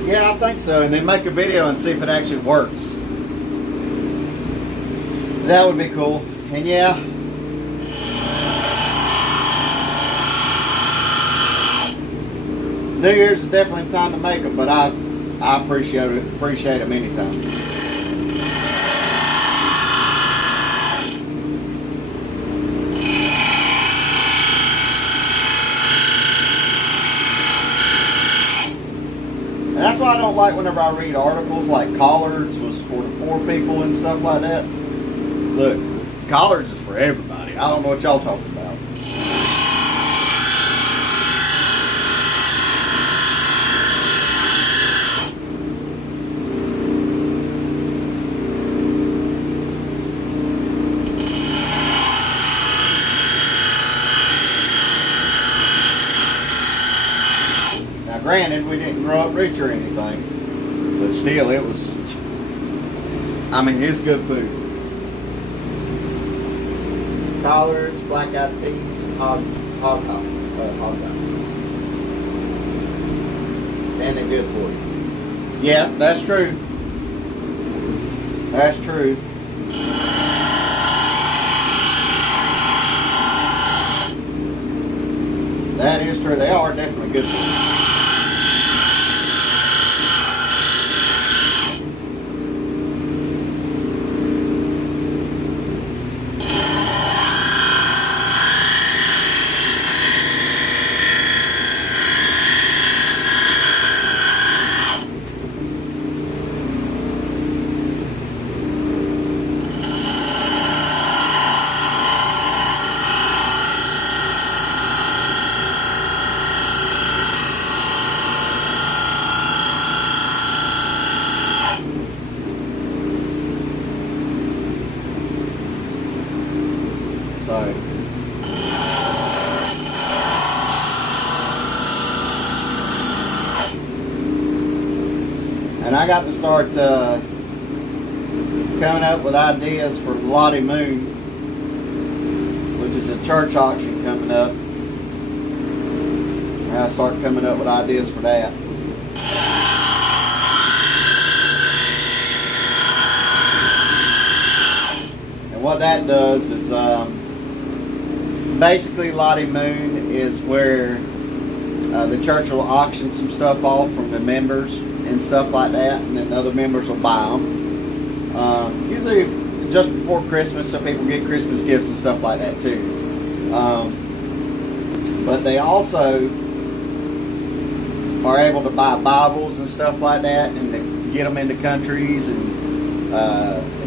Yeah, I think so. And then make a video and see if it actually works. That would be cool. And yeah. New Year's is definitely time to make them, but I appreciate them anytime. And that's why I don't like whenever I read articles like collards was for the poor people and stuff like that. Look, collards is for everybody. I don't know what y'all talking about. Granted, we didn't grow up rich or anything, but still, it was, I mean, it's good food. Collards, black-eyed peas, and hog dog. And they're good for you. Yeah, that's true. That's true. That is true. They are definitely good for you. And I got to start coming up with ideas for Lottie Moon, which is a church auction coming up. I gotta start coming up with ideas for that. And what that does is basically Lottie Moon is where the church will auction some stuff off from the members and stuff like that, and then the other members will buy them. Usually just before Christmas, so people get Christmas gifts and stuff like that too. But they also are able to buy Bibles and stuff like that, and to get them into countries and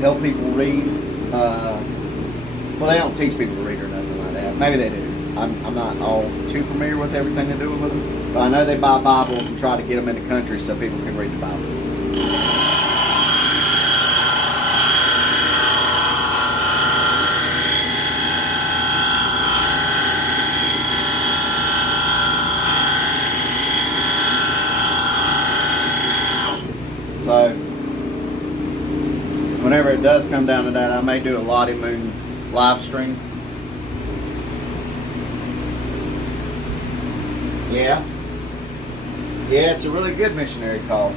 help people read. Well, they don't teach people to read or nothing like that. Maybe they do. I'm not all too familiar with everything they do with them, but I know they buy Bibles and try to get them into countries so people can read the Bible. So, whenever it does come down to that, I may do a Lottie Moon live stream. Yeah. Yeah, it's a really good missionary cause.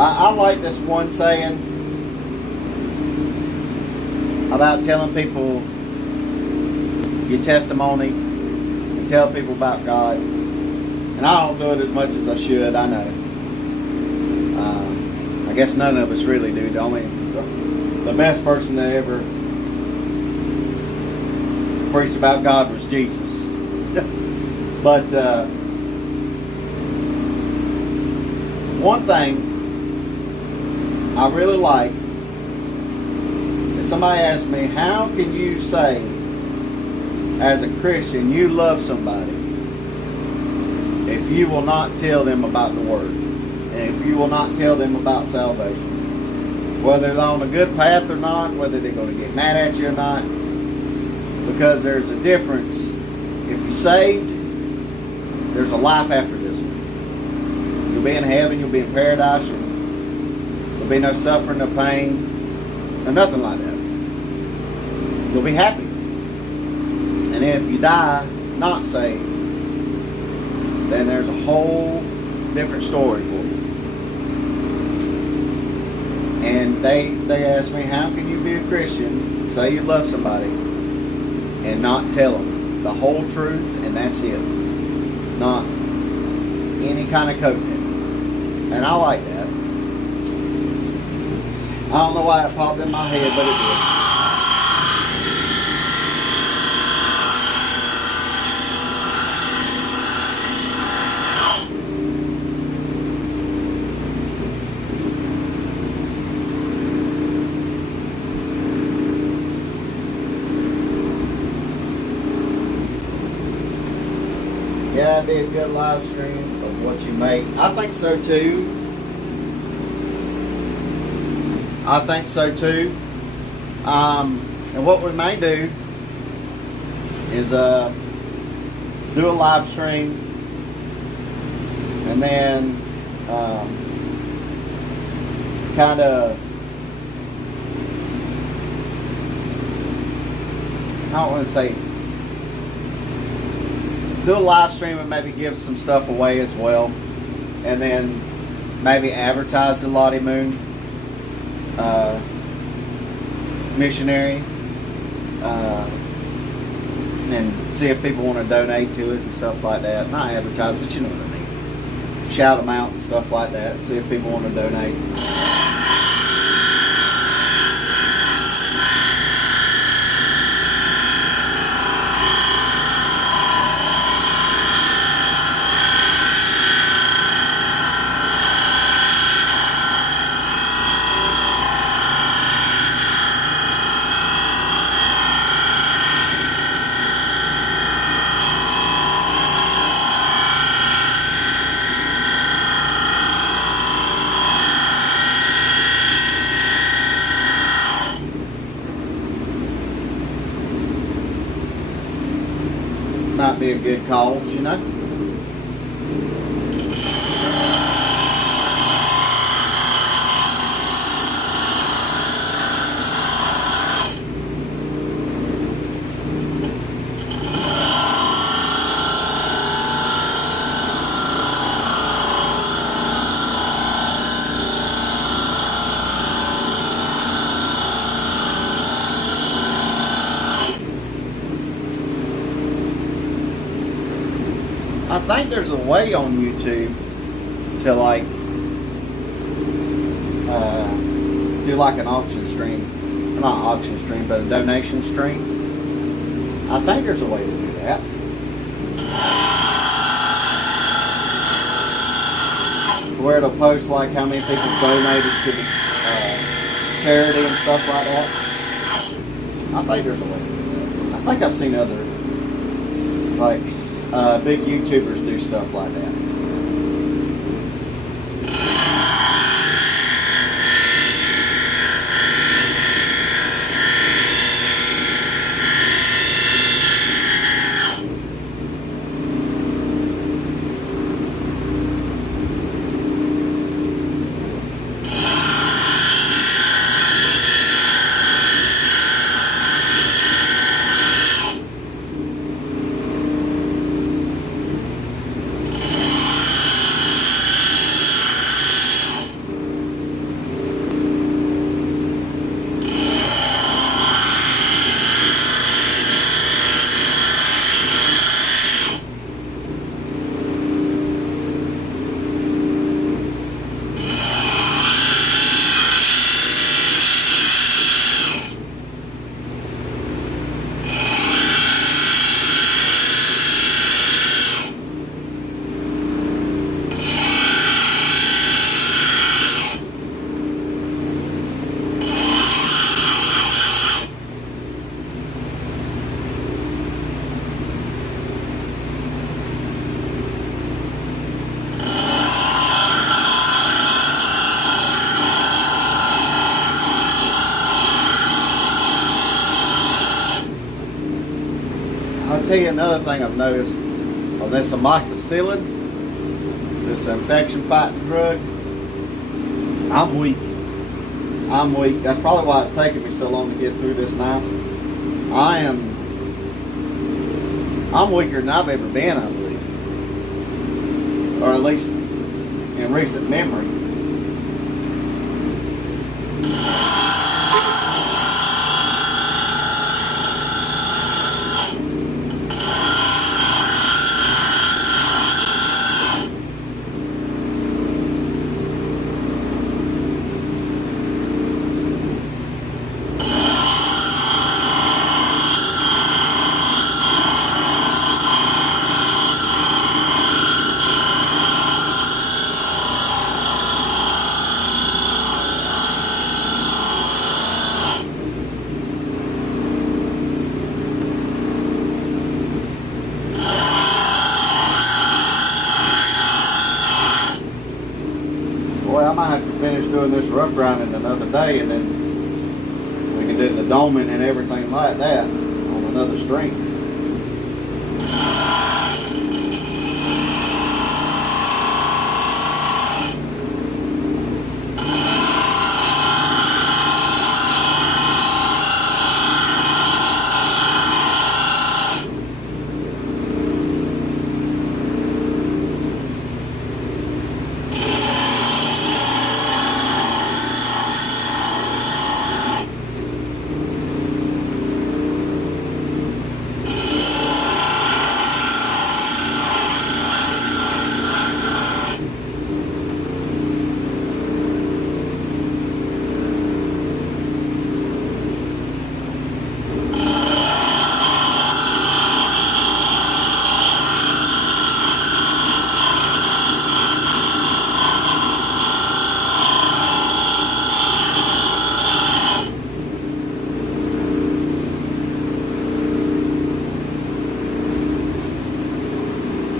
I like this one saying about telling people your testimony and tell people about God. And I don't do it as much as I should, I know. I guess none of us really do. The best person that ever preached about God was Jesus. But one thing I really like, if somebody asks me, how can you say as a Christian you love somebody if you will not tell them about the Word, and if you will not tell them about salvation, whether they're on a good path or not, whether they're going to get mad at you or not? Because there's a difference. If you're saved, there's a life after this one. You'll be in heaven, you'll be in paradise, there'll be no suffering, no pain, no nothing like that. You'll be happy. And if you die not saved, then there's a whole different story for you. And they ask me, how can you be a Christian, say you love somebody, and not tell them the whole truth, and that's it? Not any kind of coating. And I like that. I don't know why it popped in my head, but it did. Yeah, it'd be a good live stream of what you make. I think so too. I think so too. And what we may do is do a live stream, and then kind of, I don't want to say, do a live stream and maybe give some stuff away as well, and then maybe advertise the Lottie Moon missionary, and see if people want to donate to it and stuff like that. Not advertise, but you know what I mean. Shout them out and stuff like that. See if people want to donate. Might be a good cause, you know. I think there's a way on YouTube to like do like an auction stream. Not auction stream, but a donation stream. I think there's a way to do that. Where it'll post like how many people donated to the charity and stuff like that. I think there's a way to do that. I think I've seen other like big YouTubers do stuff like that. I'll tell you another thing I've noticed on this amoxicillin, this infection fighting drug. I'm weak. I'm weak. That's probably why it's taking me so long to get through this now. I'm weaker than I've ever been, I believe. Or at least in recent memory. Boy, I might have to finish doing this rough grinding another day, and then we can do the doming and everything like that on another string.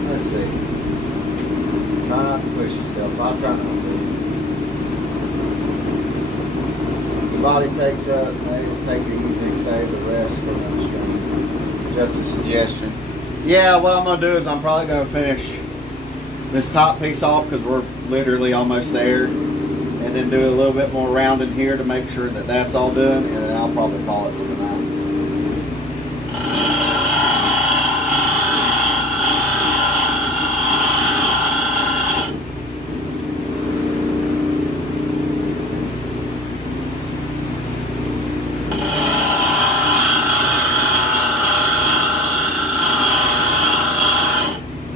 Let's see. Try not to push yourself. I'll try not to. Your body takes up, maybe just take it easy, save the rest for another string. Just a suggestion. Yeah, what I'm going to do is I'm probably going to finish this top piece off because we're literally almost there. And then do a little bit more rounding here to make sure that that's all done. And then I'll probably call it for the night.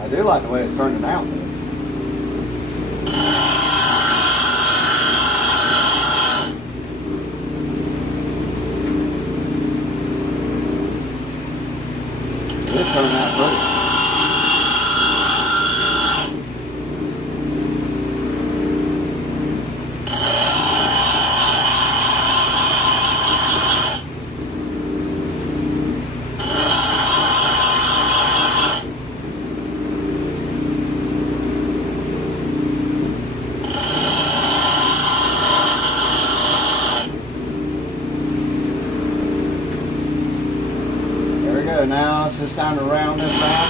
I do like the way it's turning out though. It's turning out pretty. Now it's just time to round this out.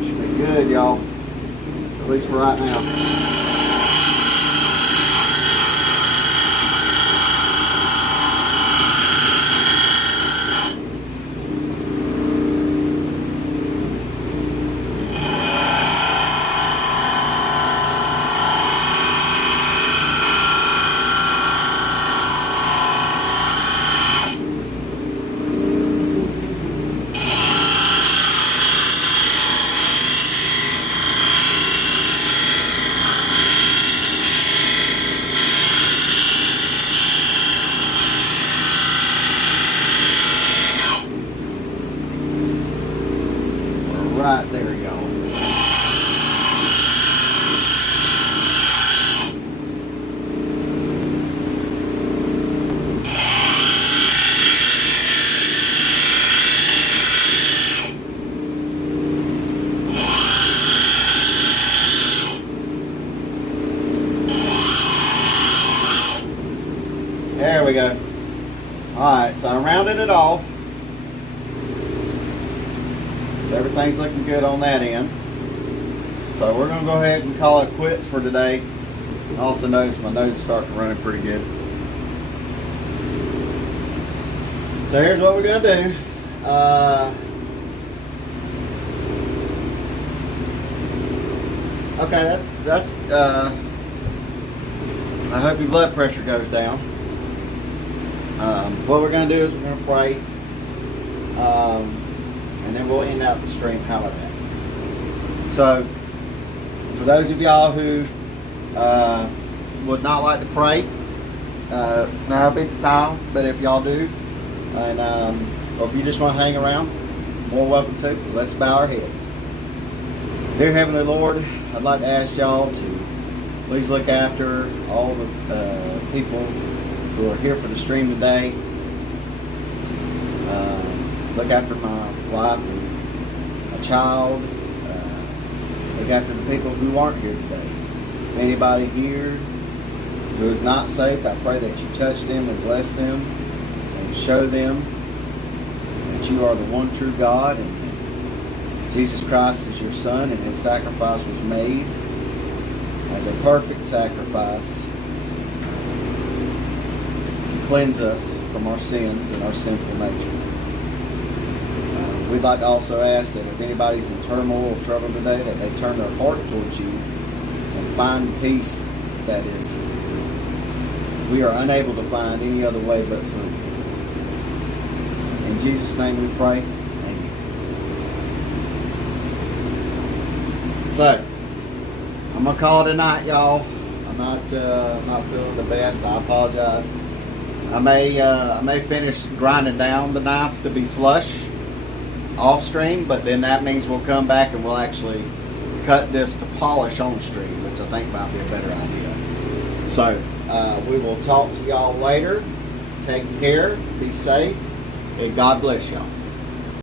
It should be good, y'all. At least for right now. Right there, y'all. There we go. Alright, so I rounded it off. So everything's looking good on that end. So we're going to go ahead and call it quits for today. I also noticed my nose is starting to run pretty good. So here's what we're going to do. Okay, that's I hope your blood pressure goes down. What we're going to do is we're going to pray, and then we'll end out the stream. How about that? So, for those of y'all who would not like to pray, now would be the time. But if y'all do, and or if you just want to hang around, more welcome to. Let's bow our heads. Dear Heavenly Lord, I'd like to ask y'all to please look after all the people who are here for the stream today. Look after my wife and my child. Look after the people who aren't here today. If anybody here who is not saved, I pray that you touch them and bless them and show them that you are the one true God and that Jesus Christ is your Son and His sacrifice was made as a perfect sacrifice to cleanse us from our sins and our sinful nature. We'd like to also ask that if anybody's in turmoil or trouble today, that they turn their heart towards you and find the peace that is we are unable to find any other way but through you. In Jesus' name we pray. Amen. So, I'm going to call it a night, y'all. I'm not feeling the best. I apologize. I may finish grinding down the knife to be flush off stream, but then that means we'll come back and we'll actually cut this to polish on stream, which I think might be a better idea. So we will talk to y'all later. Take care, be safe, and God bless y'all.